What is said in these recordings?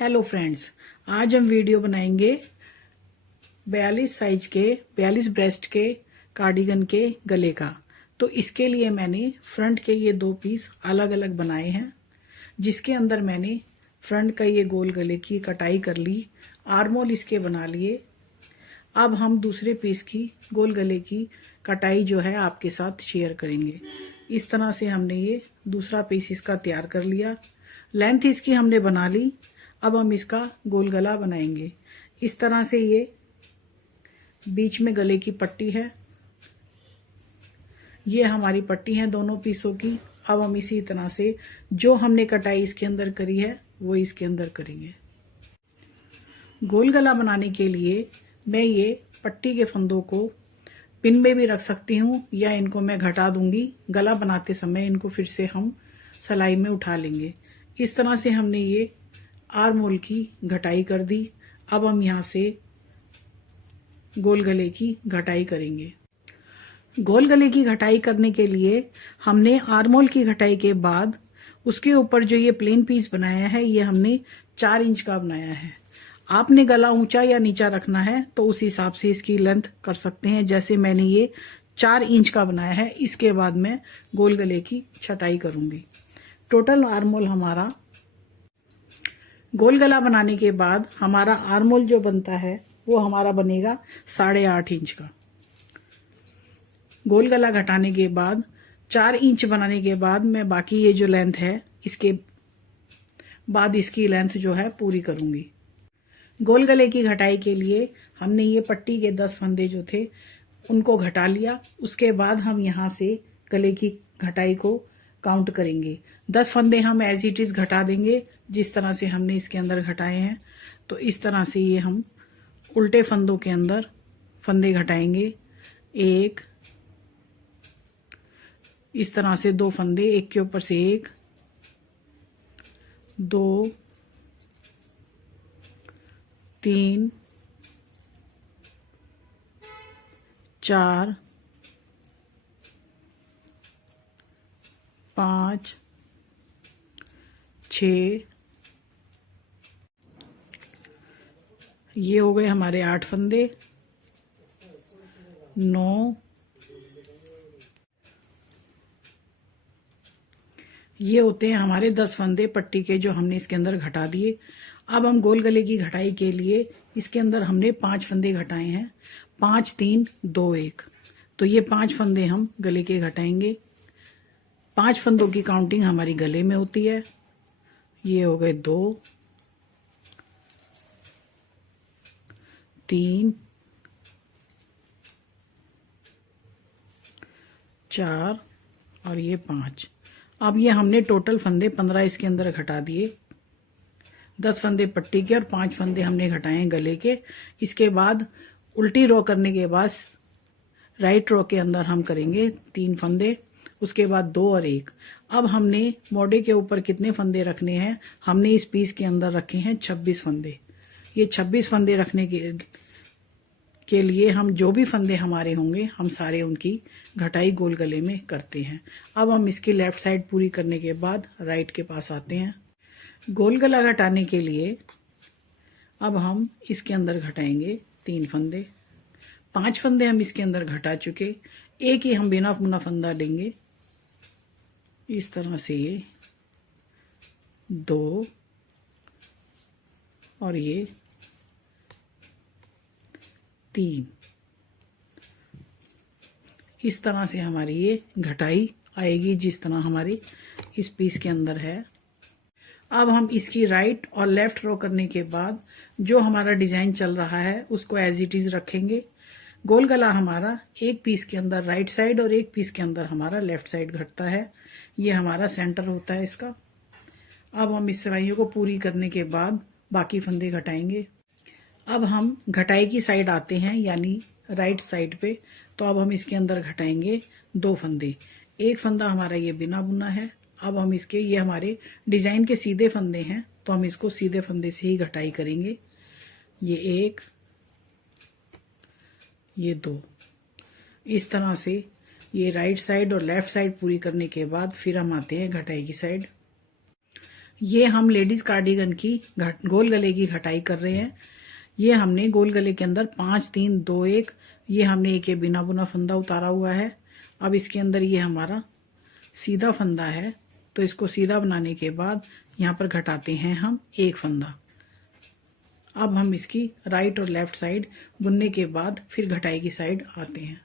Hello friends, आज हम video बनाएंगे 42 साइज के 42 ब्रेस्ट के कार्डिगन के गले का। तो इसके लिए मैंने फ्रंट के ये दो पीस अलग अलग बनाए हैं, जिसके अंदर मैंने फ्रंट का ये गोल गले की कटाई कर ली, आर्मोल इसके बना लिए। अब हम दूसरे पीस की गोल गले की कटाई जो है आपके साथ शेयर करेंगे। इस तरह से हमने ये दूसरा पीस इसका तैयार कर लिया, लेंथ इसकी हमने बना ली। अब हम इसका गोल गला बनाएंगे। इस तरह से ये बीच में गले की पट्टी है, ये हमारी पट्टी है दोनों पीसों की। अब हम इसी तरह से जो हमने कटाई इसके अंदर करी है वो इसके अंदर करेंगे। गोल गला बनाने के लिए मैं ये पट्टी के फंदों को पिन में भी रख सकती हूँ या इनको मैं घटा दूंगी। गला बनाते समय इनको फिर से हम सिलाई में उठा लेंगे। इस तरह से हमने ये आर्मोल की घटाई कर दी। अब हम यहाँ से गोल गले की घटाई करेंगे। गोल गले की घटाई करने के लिए हमने आर्मोल की घटाई के बाद उसके ऊपर जो ये प्लेन पीस बनाया है ये हमने 4 इंच का बनाया है। आपने गला ऊंचा या नीचा रखना है तो उस हिसाब से इसकी लेंथ कर सकते हैं। जैसे मैंने ये 4 इंच का बनाया है, इसके बाद मैं गोल गले की छटाई करूंगी। टोटल आर्मोल हमारा गोल गला बनाने के बाद हमारा आर्मोल जो बनता है वो हमारा बनेगा 8.5 इंच का। गोल गला घटाने के बाद 4 इंच बनाने के बाद मैं बाकी ये जो लेंथ है इसके बाद इसकी लेंथ जो है पूरी करूंगी। गोल गले की घटाई के लिए हमने ये पट्टी के 10 फंदे जो थे उनको घटा लिया। उसके बाद हम यहाँ से गले की घटाई को काउंट करेंगे। 10 फंदे हम एज इट इज घटा देंगे जिस तरह से हमने इसके अंदर घटाए हैं। तो इस तरह से ये हम उल्टे फंदों के अंदर फंदे घटाएंगे। 1, इस तरह से 2 फंदे एक के ऊपर से 1, 2, 3, 4, 5, 6, ये हो गए हमारे 8 फंदे, 9, ये होते हैं हमारे 10 फंदे पट्टी के जो हमने इसके अंदर घटा दिए। अब हम गोल गले की घटाई के लिए इसके अंदर हमने 5 फंदे घटाए हैं। 5, 3, 2, 1, तो ये 5 फंदे हम गले के घटाएंगे। 5 फंदों की काउंटिंग हमारी गले में होती है। ये हो गए 2, 3, 4 और ये 5। अब ये हमने टोटल फंदे 15 इसके अंदर घटा दिए। 10 फंदे पट्टी के और 5 फंदे हमने घटाए हैं गले के। इसके बाद उल्टी रो करने के बाद राइट रो के अंदर हम करेंगे 3 फंदे, उसके बाद 2 और 1। अब हमने मोड़े के ऊपर कितने फंदे रखने हैं, हमने इस पीस के अंदर रखे हैं 26 फंदे। ये 26 फंदे रखने के लिए हम जो भी फंदे हमारे होंगे हम सारे उनकी घटाई गोल गले में करते हैं। अब हम इसकी लेफ्ट साइड पूरी करने के बाद राइट के पास आते हैं। गोल गला घटाने के लिए अब हम इसके अंदर घटाएंगे 3 फंदे। 5 फंदे हम इसके अंदर घटा चुके, एक ही हम बिना बुना फंदा लेंगे। इस तरह से ये 2 और ये 3, इस तरह से हमारी ये घटाई आएगी जिस तरह हमारी इस पीस के अंदर है। अब हम इसकी राइट और लेफ्ट रो करने के बाद जो हमारा डिजाइन चल रहा है उसको एज इट इज रखेंगे। गोल गला हमारा एक पीस के अंदर राइट साइड और एक पीस के अंदर हमारा लेफ्ट साइड घटता है। ये हमारा सेंटर होता है इसका। अब हम इस सिलाइयों को पूरी करने के बाद बाकी फंदे घटाएंगे। अब हम घटाई की साइड आते हैं यानी राइट साइड पे। तो अब हम इसके अंदर घटाएंगे 2 फंदे। एक फंदा हमारा ये बिना बुना है। अब हम इसके ये हमारे डिजाइन के सीधे फंदे हैं तो हम इसको सीधे फंदे से ही घटाई करेंगे। ये 1, ये 2, इस तरह से ये राइट साइड और लेफ्ट साइड पूरी करने के बाद फिर हम आते हैं घटाई की साइड। ये हम लेडीज कार्डिगन की गोल गले की घटाई कर रहे हैं। ये हमने गोल गले के अंदर 5 3 2 1 ये हमने एक बिना बुना फंदा उतारा हुआ है। अब इसके अंदर ये हमारा सीधा फंदा है, तो इसको सीधा बनाने के बाद यहाँ पर घटाते हैं हम एक फंदा। अब हम इसकी राइट और लेफ्ट साइड बुनने के बाद फिर घटाई की साइड आते हैं।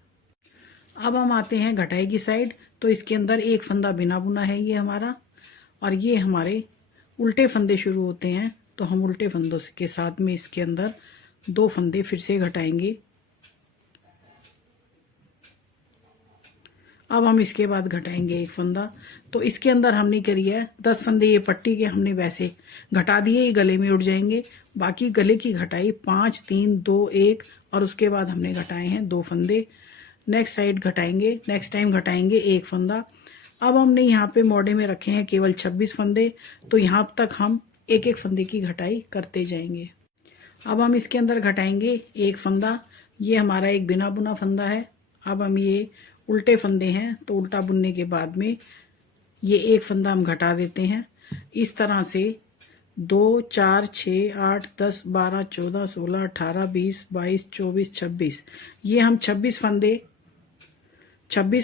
अब हम आते हैं घटाई की साइड, तो इसके अंदर एक फंदा बिना बुना है ये हमारा, और ये हमारे उल्टे फंदे शुरू होते हैं, तो हम उल्टे फंदों के साथ में इसके अंदर 2 फंदे फिर से घटाएंगे। अब हम इसके बाद घटाएंगे एक फंदा। तो इसके अंदर हमने करी है 10 फंदे ये पट्टी के हमने वैसे घटा दिए, ये गले में उठ जाएंगे। बाकी गले की घटाई 5 3 2 1 और उसके बाद हमने घटाए हैं 2 फंदे। नेक्स्ट साइड घटाएंगे, नेक्स्ट टाइम घटाएंगे एक फंदा। अब हमने यहाँ पे मोड़े में रखे हैं केवल 26 फंदे, तो यहाँ तक हम एक एक फंदे की घटाई करते जाएंगे। अब हम इसके अंदर घटाएंगे एक फंदा, ये हमारा एक बिना बुना फंदा है। अब हम ये उल्टे फंदे हैं, तो उल्टा बुनने के बाद में ये एक फंदा हम घटा देते हैं। इस तरह से 2 4 6 8 10 12 14 16 18 20 22 24 26 ये हम 26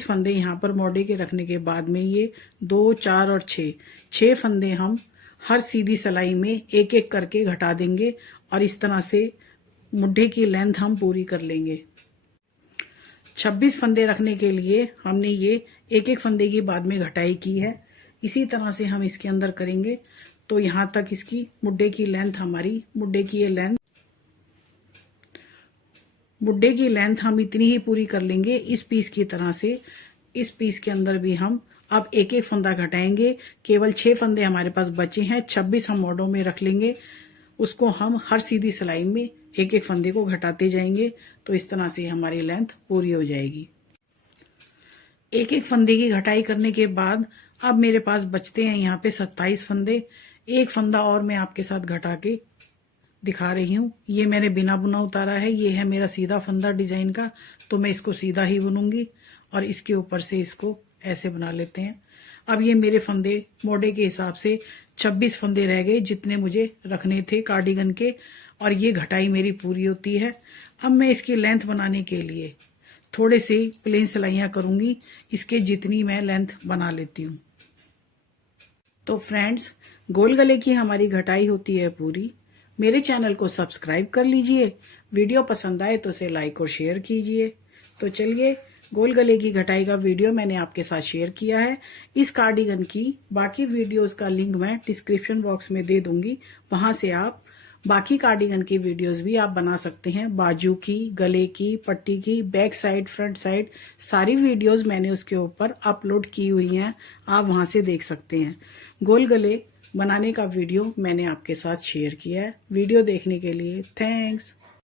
फंदे यहाँ पर मोड़े के रखने के बाद में ये 2 4 और 6 फंदे हम हर सीधी सिलाई में एक एक करके घटा देंगे, और इस तरह से मुड्ढे की लेंथ हम पूरी कर लेंगे। 26 फंदे रखने के लिए हमने ये एक एक फंदे की बाद में घटाई की है। इसी तरह से हम इसके अंदर करेंगे, तो यहाँ तक इसकी मुड्ढे की लेंथ हमारी मुड्ढे की लेंथ हम इतनी ही पूरी कर लेंगे इस पीस की तरह से। इस पीस के अंदर भी हम अब एक एक फंदा घटाएंगे। केवल 6 फंदे हमारे पास बचे हैं, 26 हम मोड़ों में रख लेंगे। उसको हम हर सीधी सिलाई में एक एक फंदे को घटाते जाएंगे, तो इस तरह से हमारी लेंथ पूरी हो जाएगी। एक एक फंदे की घटाई करने के बाद अब मेरे पास बचते हैं यहाँ पे 27 फंदे। एक फंदा और मैं आपके साथ घटा के दिखा रही हूँ। ये मैंने बिना बुना उतारा है, ये है मेरा सीधा फंदा डिजाइन का, तो मैं इसको सीधा ही बुनूंगी और इसके ऊपर से इसको ऐसे बना लेते हैं। अब ये मेरे फंदे मोड़े के हिसाब से 26 फंदे रह गए जितने मुझे रखने थे कार्डिगन के, और ये घटाई मेरी पूरी होती है। अब मैं इसकी लेंथ बनाने के लिए थोड़े से प्लेन सिलाइयाँ करूंगी, इसके जितनी मैं लेंथ बना लेती हूँ। तो फ्रेंड्स, गोल गले की हमारी घटाई होती है पूरी। मेरे चैनल को सब्सक्राइब कर लीजिए, वीडियो पसंद आए तो उसे लाइक और शेयर कीजिए। तो चलिए, गोल गले की घटाई का वीडियो मैंने आपके साथ शेयर किया है। इस कार्डिगन की बाकी वीडियोस का लिंक मैं डिस्क्रिप्शन बॉक्स में दे दूंगी, वहां से आप बाकी कार्डिगन की वीडियोस भी आप बना सकते हैं। बाजू की, गले की, पट्टी की, बैक साइड, फ्रंट साइड, सारी वीडियोस मैंने उसके ऊपर अपलोड की हुई हैं, आप वहां से देख सकते हैं। गोल गले बनाने का वीडियो मैंने आपके साथ शेयर किया है। वीडियो देखने के लिए थैंक्स।